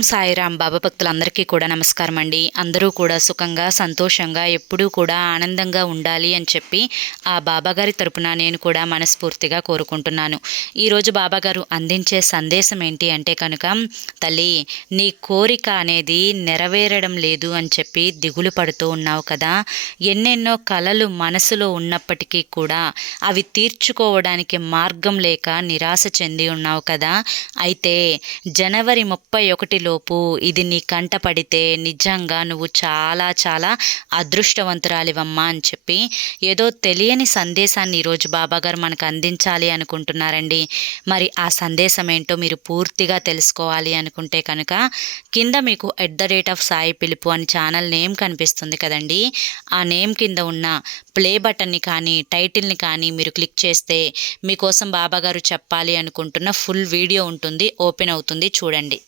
ఓం సాయిరాం. బాబా భక్తులందరికీ కూడా నమస్కారం అండి. అందరూ కూడా సుఖంగా సంతోషంగా ఎప్పుడూ కూడా ఆనందంగా ఉండాలి అని చెప్పి ఆ బాబాగారి తరపున నేను కూడా మనస్ఫూర్తిగా కోరుకుంటున్నాను. ఈరోజు బాబాగారు అందించే సందేశం ఏంటి అంటే కనుక, తల్లి నీ కోరిక అనేది నెరవేరడం లేదు అని చెప్పి దిగులు పడుతూ ఉన్నావు కదా. ఎన్నెన్నో కలలు మనసులో ఉన్నప్పటికీ కూడా అవి తీర్చుకోవడానికి మార్గం లేక నిరాశ చెంది ఉన్నావు కదా. అయితే జనవరి 31 లోపు ఇది నీ కంట పడితే నిజంగా నువ్వు చాలా చాలా అదృష్టవంతురాలివమ్మా అని చెప్పి ఏదో తెలియని సందేశాన్ని ఈరోజు బాబాగారు మనకు అందించాలి అనుకుంటున్నారండి. మరి ఆ సందేశం ఏంటో మీరు పూర్తిగా తెలుసుకోవాలి అనుకుంటే కనుక కింద మీకు @సాయి పిలుపు అని ఛానల్ నేమ్ కనిపిస్తుంది కదండి. ఆ నేమ్ కింద ఉన్న ప్లే బటన్ని కానీ టైటిల్ని కానీ మీరు క్లిక్ చేస్తే మీకోసం బాబాగారు చెప్పాలి అనుకుంటున్న ఫుల్ వీడియో ఉంటుంది, ఓపెన్ అవుతుంది, చూడండి.